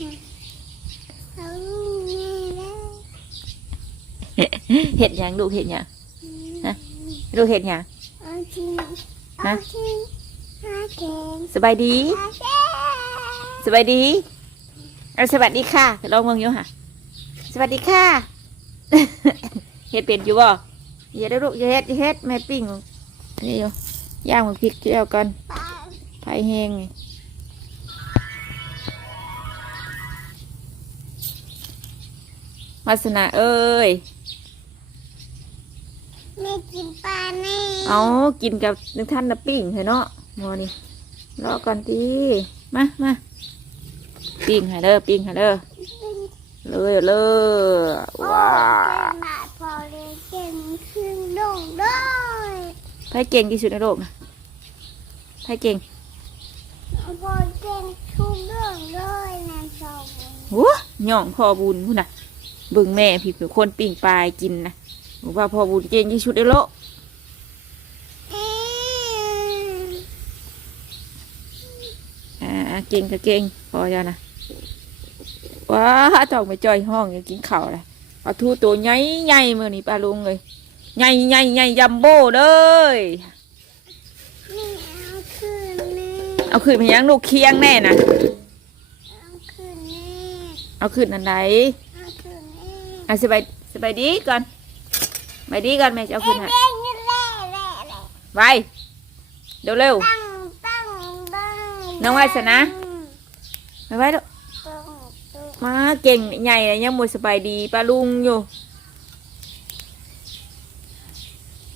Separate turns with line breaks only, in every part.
เอาแม่แล้ว
เห็ดหยังลูกเห็ดหยังฮะลูกเห็ดหยัง
เอาจริง
ฮะ
เอาจริงเอาแข็ง
สบายดี
เอาแข็ง
สบายดีเอาสวัสดีค่ะลองเมืองอยู่ค่ะ สวัสดีค่ะเห็ดเป็นอยู่บ่อย่าได้ลูกอย่าเฮ็ดอย่าเฮ็ดแม่ปิ้งนี่อยู่ย่างมันพริกเจียวกัน
ไป
ไผ่แห้ง วาสนาเอ้ย
ไม่กินปลาแน่
เอากินกับนึกท่านนะปิ้งเถอะเนาะมอนี่รอก่อนตีมามาปิ้งให้เด้อปิ้งให้เด้อเลยเลย
โอ้
ว้า
เก่งมากพอเลยเก่งขึ้นลงด้วย
ไผ่เก่งที่สุดในโลกนะไผ่เก่ง
พอเก่งทุกเรื่องด้วยนะชาวบ้าน
หัวย่องพ่อบุญพุ่นน่ะ เบิ่งแม่พี่เป็นคนปิ้งปลายกินนะบอกว่าพ่อบุญเก่งที่สุดในโลก
เอ๊ะ
อ่าเก่งก็เก่งพอแล้วนะว้าจองไปจอยห้องอยากกินข้าวเลยปลาทูตัวใหญ่ใหญ่ๆมื่อนี้ปลาลุงเลยใหญ่ใหญ่ใหญ่ยัมโบ้เลย
นี่เอาคืนแน่
เอาขึ้นไปยังลูกเคียงแน่นะ
เอาคืนแน่
เอาขึ้นอันไหน
เอาคืนแน่
อะสบายสบายดีก่อนสบายดีก่อนแม่จะเอาขึ้นให้
เล่นนี่แหละแหละแหละ
ไปเร็วเร็ว
ตั้งตั้งตั้ง
น้องวาสนาๆไปไว้ลูก
ตั้งตั้ง
มาเก่งใหญ่เลยยังหมดสบายดีปลาลุงอยู่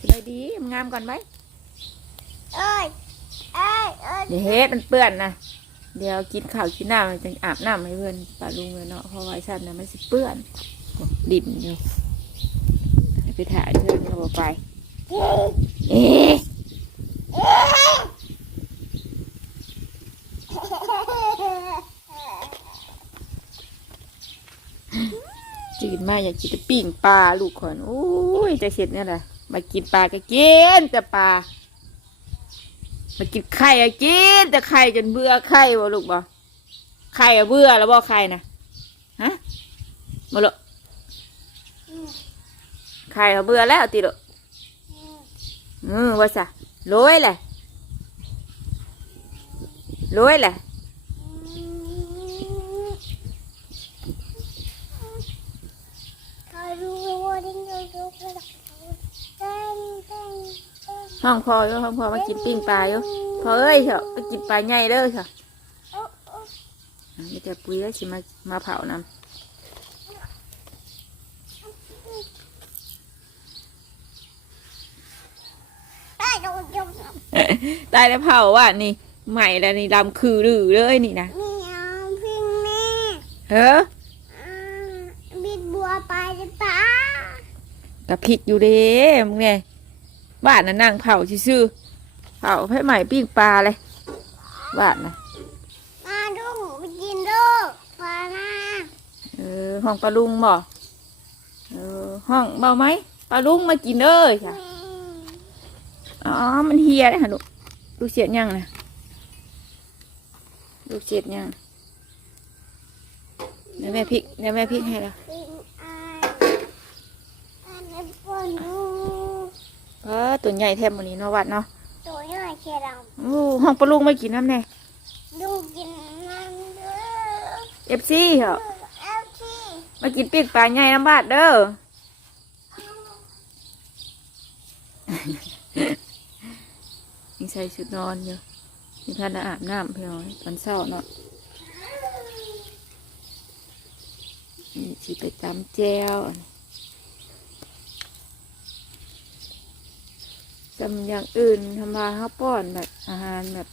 สบายดีงามก่อนไหม
เอ้ยเอ้ยเอ้ย
เดี๋ยวเฮ็ดมันเปื้อนนะเดี๋ยวกินข้าวกินน้ำมันจะอาบน้ำให้เพื่อนปลาลุงเลยเนาะเพราะว่าไอ้ชันนะมันสิเปื้อนโอ้ ดินอยู่ไปถ่ายเพื่อนเขาบอกไปเอ๊ะจืดมากอยากกินแต่ปิ้งปลาลูกขอนโอ้ยจะเสร็จเนี่ยแหละมากินปลาก็กินแต่ปลามากินไข่อะกินแต่ไข่จนเบื่อไข่บ่ลูกบ่ไข่เบื่อแล้วบ่ไข่นะฮะมาลู กไข่อะเบื่อแล้วติลูกอืมว่าซะโรยแหละโรยแหละ
เขารู้ว่าดิ้งดูดูเขาเต้นเต้นเต้น
ห้องพออยู่ห้องพอมากินปิ้งปลาอยู่พอเอ้ยเถอะมากินปลาใหญ่เด้อเถอะ
โอ้โอ้
มีแต่ปุ้ยแล้วสิมามาเผานำ
ได้ดูดู
ตายแล้วเผาว่ะนี่ใหม่แล้วนี่ดำคือดื้อเลยนี่นะ
นี่เอาพิงแม่
เฮ้อ
อ่าบิดบัวไปจะตา
กับพริกอยู่เด้มึงไงบ้านน่ะนั่งเผาซื่อๆเผาให้ใหม่ปิ้งปลาเลยบ้านนะ
มาดูไปกินดูพานา
เออห้องปลาลุงบ่เออห้องเบาไหมปลาลุงมากินเด้อค่ะอ๋อมันเฮียเลยค่ะลูก ลูกเสียดยังนะลูกเสียดยังเดี๋ยวแม่พริกเดี๋ยวแม่พริกให้ละ
ปิงอายอันนี้ปนดู
เออตัวใหญ่แทบวันนี้เนาะวัดเนาะ
ตัวย่อยเชียรัง
อู้ห้องปลาลุงมากินน้ำแน่
ดูกินนั่นเด้อ
เอฟซีเหรอ
เอฟซี
มากินปีกปลาใหญ่น้ำบาดเด้อ ยังใส่ชุดนอนอยู่ยังท่านได้อาบน้ำเพี่น้อยตอนเช้าเนาะนี่สิไปตำแจ้วจำอย่างอื่นทำมาข้าวป้อนแบบอาหารแบบ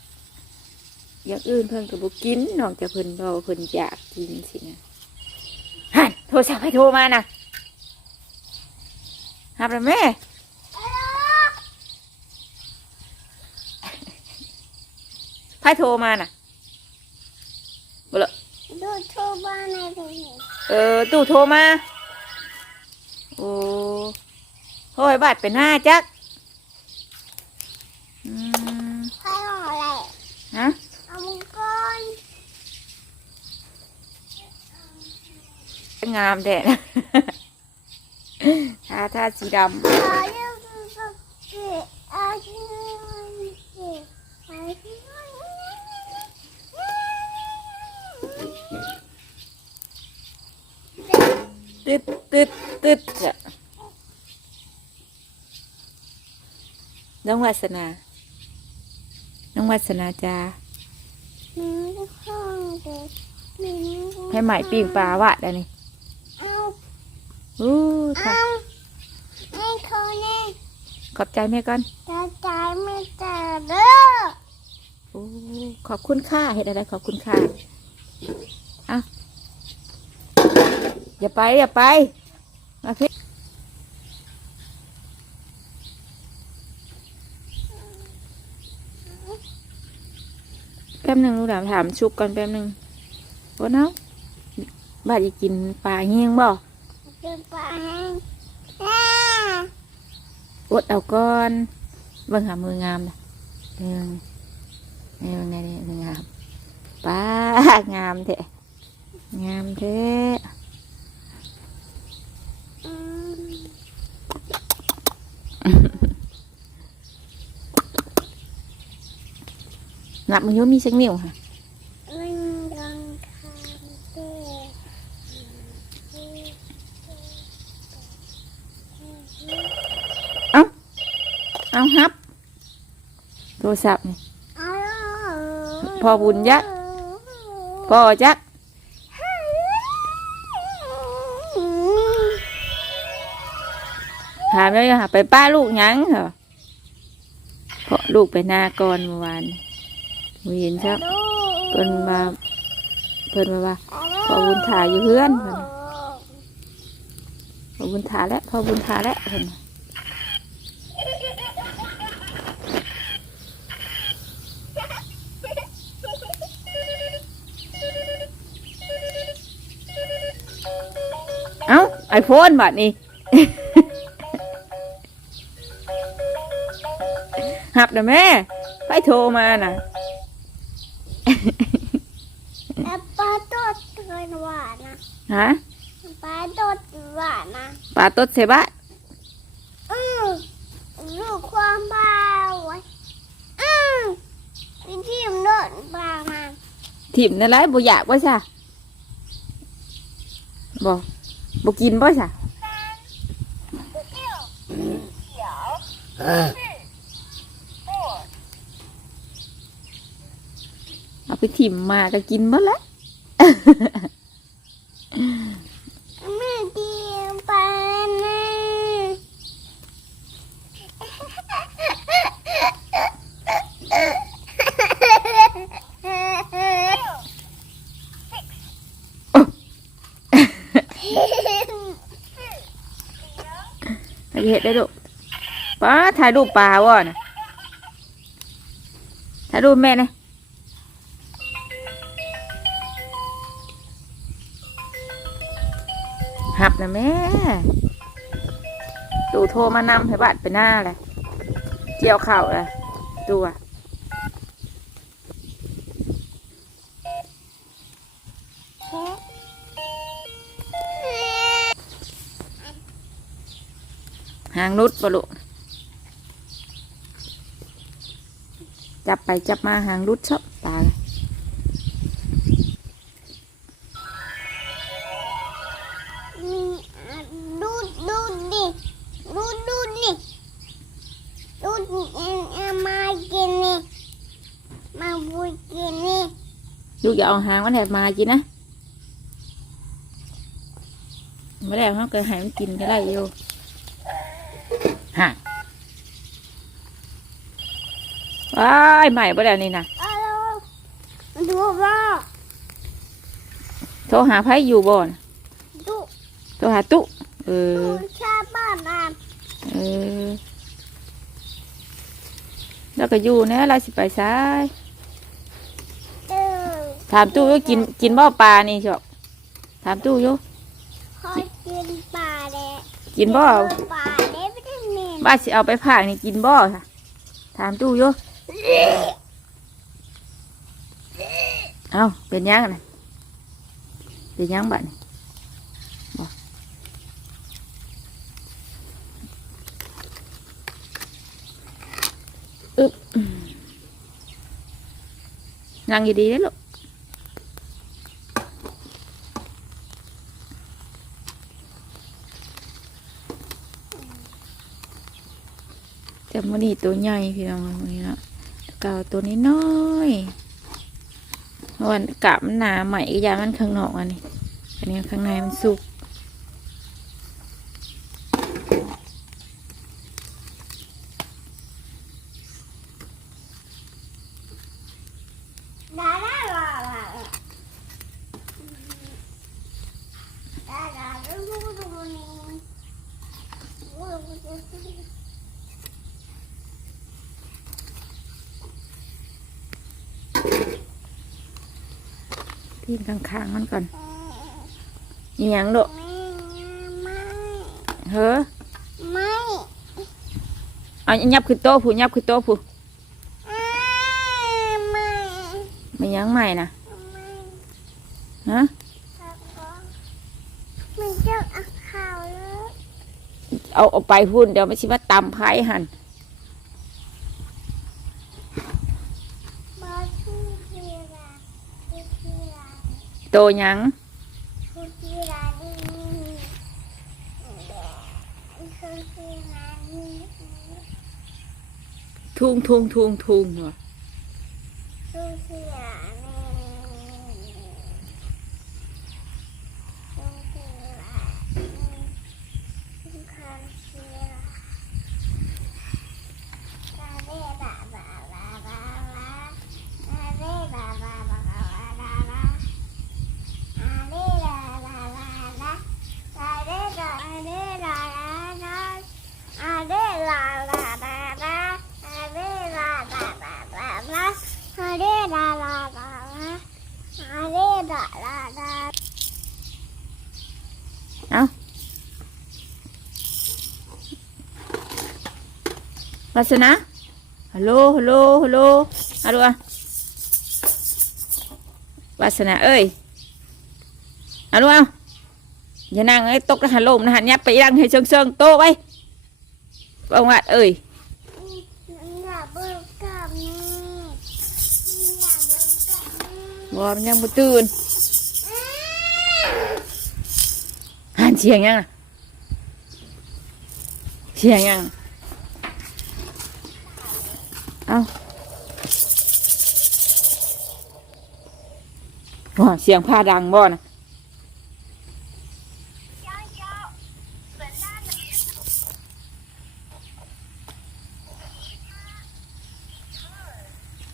อย่างอื่นเพิ่นก็บ่กินนอกจากเพิ่นบ่าเพิ่นอยากกินสินะฮันโทรศัพท์ให้โทรมานะฮับแล้วแม่ ไพ่โทรมาน่ะบ่ละ
ดูทูบบ้านในเพจ
เออตู่โทรมา โอ้โอ้ยบาดเป็นหน้าจักอืม
ใครเอาอะไร
ฮะ
เอามังกร
งามแท้นะทาทาสีด
อายุสักสิอายุสิอายุำ
ตึ๊ดตึ๊ดตึ๊ดจ้ะน้องวาสนา น้องวาสนาจ้า
มีข้องเด็กมี
ให้ใหม่ปิ้งปลาวะได้นี่
เอา
อู้ค่ะ
เอาไอ้คนนี้
ขอบใจแม่ก่อน
จะจ่ายไม่จ่ายเด้อ
โอ้ขอบคุณค่าเห็ดอะไรขอบคุณค่าอะ อย่าไปอย่าไป มาพี่แป๊บหนึ่งลูกถามถามชุบก่อนแป๊บหนึ่งว่าเนาะบ้านจะกินปลาเฮียงบ่
เป็นปลาแห้งแม่
อดเอาก่อนเบิ่งหามืองามนะหนึ่งนี่เบิ่งในนี่มืองามป้างามแท้งามแท้
อืม
นับมันอยุ่มีสักนิ้วค่ะ
มันรังคาเด็ก
เอาฮับ โทรศัพท์นี่
เอา
พอบุญยักษ์พ่อจักถามแล้วหาไปป้าลูกหยังเหรอเพราะลูกไปหน้าก่อนเมื่อวาน บ่เห็นครับเพิ่นมาเพิ่นมาว่าพอบุญถ่ายอยู่เพื่อนเพิ่นพอบุญทาแล้วพอบุญทาแล้วเพิ่นน่ะเอ้าไอโฟนบัดนี้หับนะแม่ไปโทรมาน่ะ
แอ ปปลาตดเกินหวานนะ
ฮะ
ปลาตดหวานนะ
ปลาตดเสบะ
อือลูกความเบาไว้อือวิธีมันโดดปลามัน
ถิ่มนั่นไรบ่อยากบ่จ้ะบ่บ่กินบ่จ้ะเอา ไปถิ่มมาก็กินหมดแล้ว
ไม่ดีปลานะ
ไปเห็ดได้ลูกป้าถ่ายรูปปลาวะนะถ่ายรูปแม่นะ หับนะแม่ดูโทรมานำให้บ้านไปหน้าเลยเจียวเข่าเลยดูอะหางนุดปะลูกจับไปจับมาหางรุดชอบตาย เอาหางมันแหบมากินนะไม่ได้เขาเคยให้มันกินก็ได้อยู่ฮะว้ายใหม่บ่แล้วนี่นะ
เอาแล้วดูว่า
โทรหาไผอยู่บ่นะ
ดู
โทรหาตุเอ
ดู
อ
ชาบ้านอะ
เออแล้วก็อยู่นะเราสิไปซ้าย
เออ
ถามตู้อยู่กินกินบ่อปลานี่ชอบถามตู้อย
กกินปลาแล้
กินบ่อ
ปลาแล้ไม่ได้เมน
บ้าสิเอาไปผ่ากนี่กินบ่อค่ะถามตู้อยกเอาเป็นยังไงเป็นยังบ้านอึบนั่งดีๆได้ลูก มันนี่ตัวใหญ่พี่น้องมันนี้เนาะเก่าตัวนี้น้อยเพราะวันกะมันหนาใหม่ก็ยามันข้างนอกอันนี้อันนี้ข้างในมันสุก
ลา ลาลาลาลาลาลาดูดูนี่
ที่ข้างๆมันก่อนอีหยังลูก
ไม่
เฮ้อ
ไม่
เอายับขึ้นโต๊ะผู้ยับขึ้นโต๊ะผู้
ไม่
ไม่ยังใหม่นะ
ไม่
ฮะ
มันจะเอาข่าวเลย
เอาเอาไปพุ่นเดี๋ยวไม่ใช่ว่าตำไผ่หัน
มาชื่อที่ร้านชื่อที่ร้าน
โตหยัง
ชื่อที่ร้านนี่ชื่อที่ร้านนี่
ทุ่งทุ่งทุ่งทุ่งว่ะ
ชื่อที่ร้านนี่ชื่อที่ร้านนี่ชื่อคันที่ร้านลาเล่ลาลาลาลาลาลาเล่ลาลาลาลาลาลา Ale la la la la, ale la ale la la la, ale la la la la, ale la la la la la, ale la la la la, ale la la la.
เอา ลักษณะฮัลโหลฮัลโหลฮัลโหลอาดูอะวาสนาเอ้ยอาดูเอาอย่านั่งไอ้ตกนะฮัลโหลนะฮะยับไปดังให้เชิงเชิงโตไว้บังวัดเอ้ย
อย่าเบิกกับนี่อย่าเบิกกับนี่
บอมันยังบ่ตื่นหันเสียงยังเสียงยัง เอาว่าเสียงผ้าดังบ่นะ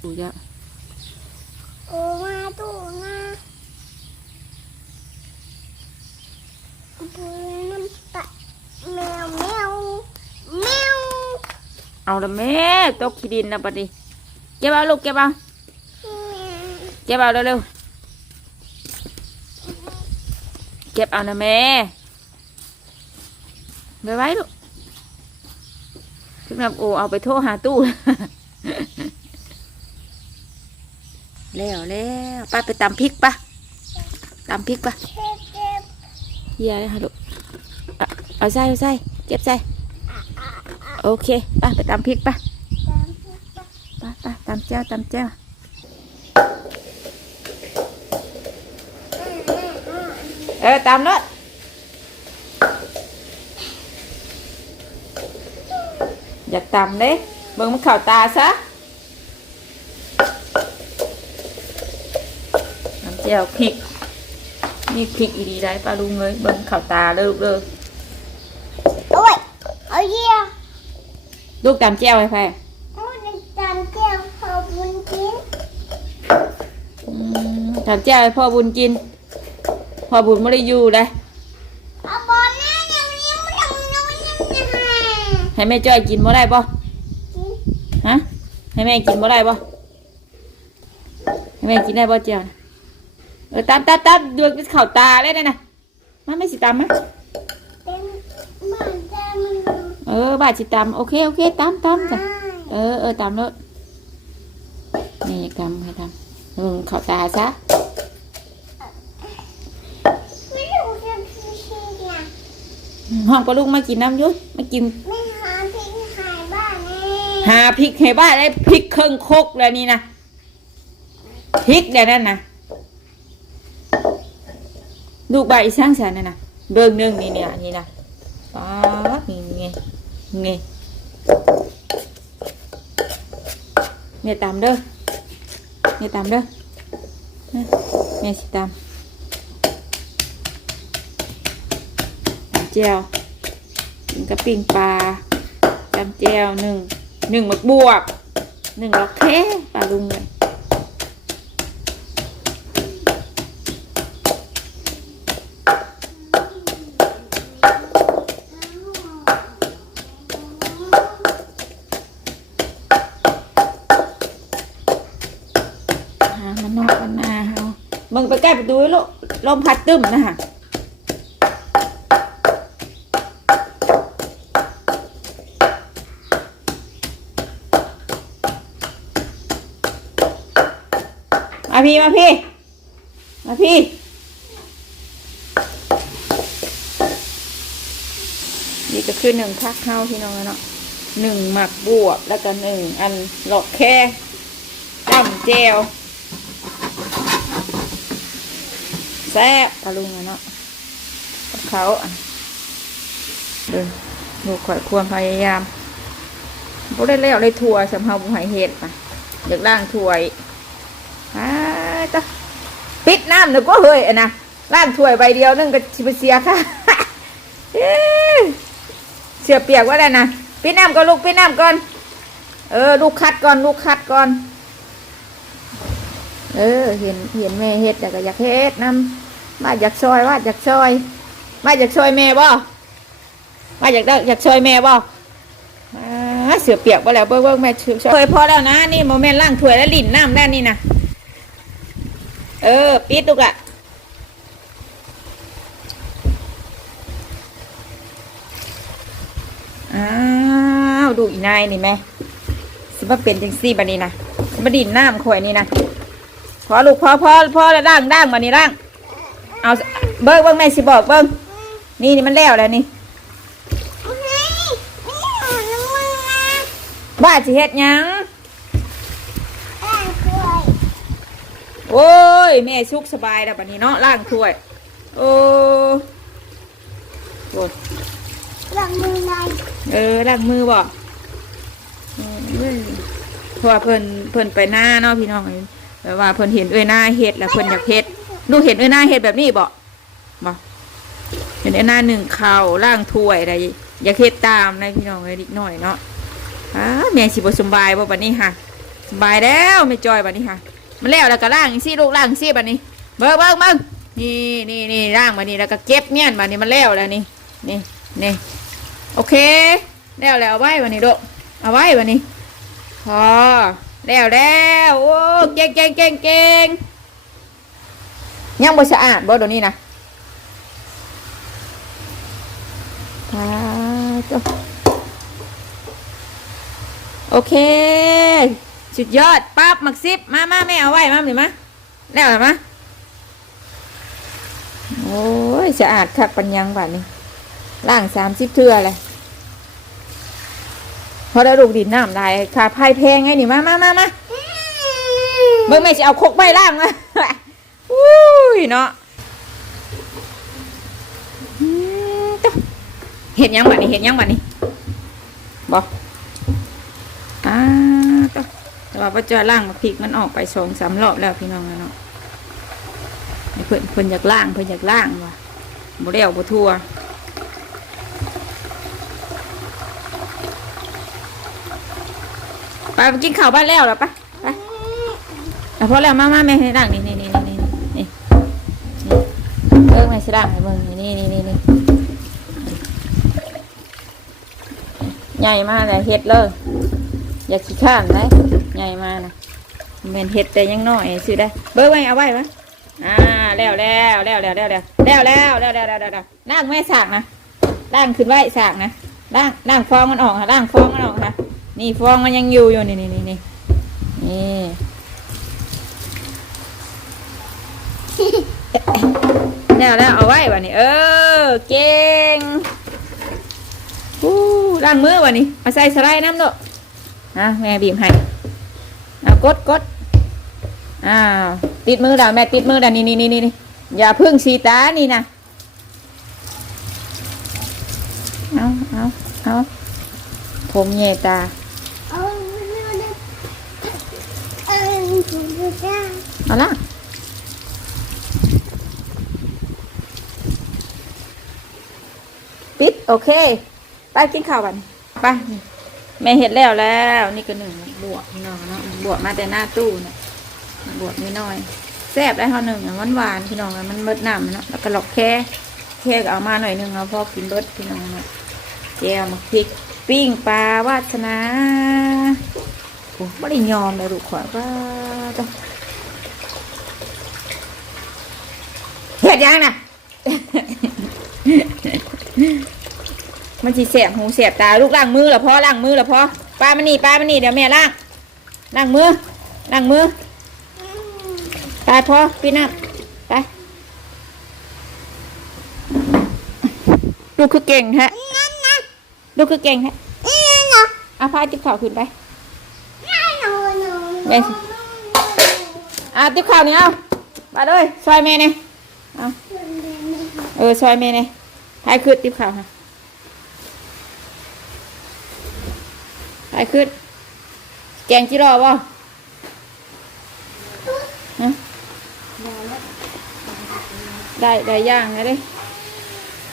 ดูจ้ะ
โอ้มาตูนะปูน้ำตาแมวแมวแมว
เอาละแม่ตกขี้ดินนะปะดิเก็บเอาลูกเก็บเอาเก็บเอาเร็วๆเก็บเอานะแม่ไปไว้ลูกถึงนับโอเอาไปโทรหาตู้แล้วแล้วป้าไปตำพริกปะตำพริกปะ
เจ็บเจ็บ
เฮียเลยฮะลูกเอาเอาใส่เอาใส่เก็บใส่ โอเคไป้าไปตำพริกปะ
ตามที่ปะ
ไป้าป้าตำเจ้าตำเจ้าเออตามรถอยากตำเด้เบิ่งมันเข่าตาซะน้ำเจียวพริกมีพริกอีดีได้ปลาลุงเลยเบิ่งเข่าตาเลยลูกเลย
โอ้ยเอาเยี่ย
ลูกตำเจียวให้แพ้
โอ้ยตามแก้วขอบคุณกิน
อืมตำเจียวให้พ่อบุญกิน พ่อบุญไม่ได้อยู่เลย
เอาบอลนะยังยังยังยังยังยัง
ให้แม่จ้อยกินบ่ได้ป่
กิน
ฮะ ให้แม่กินบ่ได้ป่ให้แม่กินได้ป่เจียวน่ะเออตามตามตามดวงเข่าตาเลยนะนะมันไม่สิตามมะ
เป็นบ้านแต่มัน
เออบาดสิตามโอเคโอเคตามตามจ้ะเออเออตามแล้วนี่อยากตามให้ตามเออเข่าตาซะ
ไม่รู้จะพิชิตนะ
ห้องปลาลูกมากินน้ำอยุ่ยมากิน
ไม่หาทิ้งหายบ้านแน่
หาพริกให้บ้านได้พริกเครื่องโคกแล้วนี่นะพริกเดี๋ยวนั้นนะลูกใบอีสร้างสรรค์นั่นนะเบิ่งหนึงนี่เนี่ยนี่นะป๊าบนี่ nghe nghe tạm đó nghe tạm đó nghe xì tạm treo những cái pin pa tạm treo nừng nừng một buộc nừng lọc thế và luôn rồi ามันนอกมันนาเฮามึงไปใกล้ประตูให้ลูกลมพัดตึมนะฮะมาพี่ มาพี่ มาพี่ นี่ก็คือหนึ่งพักเข้าพี่น้องเนาะหนึ่งหมักบวบแล้วก็หนึ่งอันหลอกแค่จ้ำเจว แซ่บปลาลุงอะเนาะกับเขาเดินดูข่อยควรพยายามบ่ได้แล้วเลยถั่วสำเฮาบุหายเห็ดนะอยากล่างถ้วยอ้าจ้ะปิดน้ำหนึ่งก็เฮยอะนะล่างถ้วยใบเดียวนึงก็ชิบเสียค่ะเอ้ยเสียเปียกว่าได้นะปิดน้ำก่อนลูกปิดน้ำก่อน เออลูกคัดก่อนลูกคัดก่อน เออ เห็นเห็นแม่เฮ็ดแต่ก็อยากเฮ็ดนํ มาอยากซอยว่าอยากซอย มาอยากซอยแม่บ่มาอยากได้อยากซอยแม่บ่อ่าเสือเปียกบ่แล้วเบิ่งเบิ่งแม่ช่วยเคยพอแล้วนะนี่โมเมนต์ล่างถ้วยแล้วลิ่นน้ำได้นี่นะเออปิดลูกอะอ้าวดูอีนายนี่แม่สิมาเป็นจังซี่บัดนี้นะสิมาดินน้ำข่อยนี่นะพอลูกพอพอพอแล้วด่างด่างมานี่ด่าง เอาเบิ้งเบิ้งแม่สิบอกเบิ้งนี่นี่มันแล้วแล้วนี่
นี่นี่หนูน้ำมันนะ
ว่าสิเฮ็ดหยัง
ล้างถ้วย
โอ้ยแม่สุกสบายแล้วบัดนี้เนาะล้างถ้วย โอ้โห
ล้างมือหน่อย
เออล้างมือบ่เออเว้ยเพราะว่าเพิ่นเพิ่นไปหน้าเนาะพี่น้องแบบว่าเพิ่นเห็นเอ้ยหน้าเฮ็ดแล้วเพิ่นอยากเฮ็ดดูเห็นเอ้ยหน้าเฮ็ดแบบนี้บ่ บ่เห็นอ้ยหน้าหนึ่งเข้าล้างถ้วยอะไรอยากเฮ็ดตามนะพี่น้องเอ้ยนิดหน่อยเนาะอ้าแม่สิบสำบายบ่บัดนี้ค่ะสบายแล้วแม่จอยบัดนี้ค่ะ มันแล้วแล้วก็ล้างจังซี่ลูกล้างจังซี่บัดนี้เบิ่งเบิ่งเบิ่งนี่นี่นี่ล้างบัดนี้แล้วก็เก็บเงี้ยบัดนี้มันแล้วแล้วนี่นี่นี่โอเค แล้วแล้วเอาไว้บัดนี้ลูกเอาไว้บัดนี้พอแล้วแล้วโอ้เก่งเก่งเก่งเก่งยังบ่สะอาดบ่เดี๋ยวนี้นะพา โอเค สุดยอดปั๊บมักซิบมามาแม่เอาไว้มาหนิมาแล้วหรอมะโอ้ยสะอาดคักปัญญังบัดนี้ล่างสามสิบเทื่อเลยพอได้ลูกดินน้ำลายขาพายแพงไงนี่มามามามาเบิ่งแม่จะเอาคกใบล่างมาอุ้ยเนาะอืมจ้ะ เห็นยังบัดนี้เห็นยังบัดนี้บอกอ่าจ้ะแต่ว่าป้าจอยล่างมาพริกมันออกไปสองสามรอบแล้วพี่น้องนะเนาะเพิ่นเพิ่นอยากล่างเพิ่นอยากล่างว่ะบ่แล้วบทั่วไปไปกินข้าวบ้านแล้วหรอปะไปแต่พอแล้วมามาแม่ให้ล่างนี่นี่นี่นี่นี่นี่เออแม่สิล่างให้มึงนี่นี่นี่นี่ ใหญ่มากเลยเฮ็ดเลยอย่าขี้ข้านได้ใหญ่มากนะเมนเห็ดแต่ยังน้อยซื้อได้ เบอร์ไว้เอาไว้ไหมอ่าแล้วแล้วแล้วแล้วแล้วแล้วแล้วแล้วแล้วแล้วแล้วแล้วล่างแม่สากนะล่างขึ้นไว้สากนะล่างล่างฟองมันออกค่ะล่างฟองมันออกค่ะนี่ฟองมันยังอยู่อยู่นี่นี่นี่นี่นี่แล้วแล้วเอาไว้วันนี้เออเก่งอู้ ล้างมือวันนี้เอาใส่สไลด์น้ำเนาะฮฮะแม่บีบให้เอากดกดอ้าวติดมือดาวแม่ติดมือดาวนี่นี่นี่นี่อย่าพึ่งสีตานี่นะเอาเอาเอาผมแย่ตา
เอาเออดูจ้า
เอาละปิดโอเค ไปกินข้าวกันไปแม่เห็ดแล้วแล้ว นี่ก็หนึ่งบวกพี่น้องเนาะบวกมาแต่หน้าตู้เนี่ยบวกนิดหน่อยแซ่บได้เท่าหนึ่งหวานหวานๆพี่น้องมันเบิดน้ำเนาะแล้วก็หลอกแค่แค่ก็เอามาหน่อยหนึงเอาพอกินเบิดพี่น้องเนาะแก้วมาพริกปิ้งปลาวาสนาโอ้ไม่ได้ยอมเลยลูกขวาว่าต้องเห็ดยังนะ มันจีเสียบหูเสียบตาลูกล้างมือเหรอพ่อล้างมือเหรอพ่อป้ามันนี่ป้ามันนี่เดี๋ยวแม่ล้างล้างมือล้างมือไปพ่อพี่น้ำไปลูกคือเก่งฮะลูกคือเก่งฮะเอาพาติ๊บข่าวขึ้นไป
นั่
สิอะติ๊บข่าวนี่เอาไปเลยซอยแม่เนี่ยเอาเออซอยแม่เนี่ยทายขึ้นติ๊บข่าวฮะ ไปขึ้น แกงจิรอบ่ฮะได้ได้ย่างไงดิ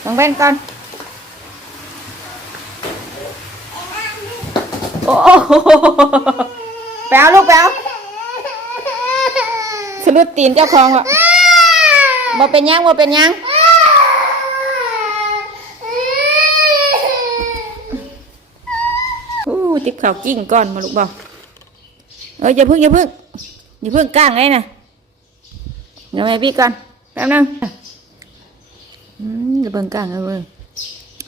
ลองแว่นก่อน โอ้โหแปลวลูกแปลวสลุดตีนเจ้าของวะบ่เป็นหยังบ่เป็นหยัง อู้ติบ ข่าวกิ้งก่อนมาลูกบอกเอออย่าพึ่งอย่าพึ่งอย่าพึ่งก้างไงนะเดี๋ยวแม่พี่ก่อนแป๊บนึงอืมอย่าเบิ่งก้างเอาเบิ่ง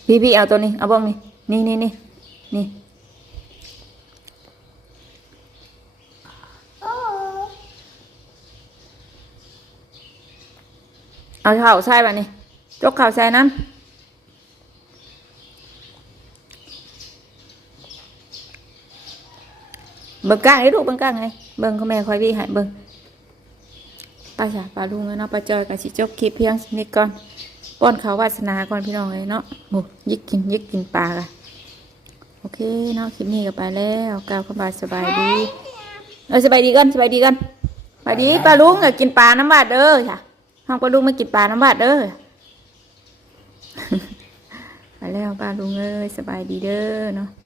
พี่พี่เอาตัวนี้เอาบ้องนี่นี่นี่นี่นี่เอาเข่าใส่แบบนี้จกเข่าใส่น้ำ เบิ่งก้างไอ้ลูกเบิ่งก้างไงเบิ่งเขาแม่คอยพี่ใหายเบิ่งป้าจ๋าป้าลุงเนาะป้าจอยกับสิจบคลิปเพียงนิดก่อนป้อนเขาวาสนาก่อนพี่น้องเลยเนาะโอ้ยิกกินยิกกินปลาละโอเคเนาะคลิปนี้ก็ไปแล้วกล่าวคำบาสบายดีเออสบายดีกันสบายดีกันสบายดีป้าลุงอยากกินปลาน้ำบาดเด้อค่ะห้องป้าลุงมากินปลาน้ำบาดเด้อไปแล้วป้าลุงเอ้ยสบายดีเด้อเนาะ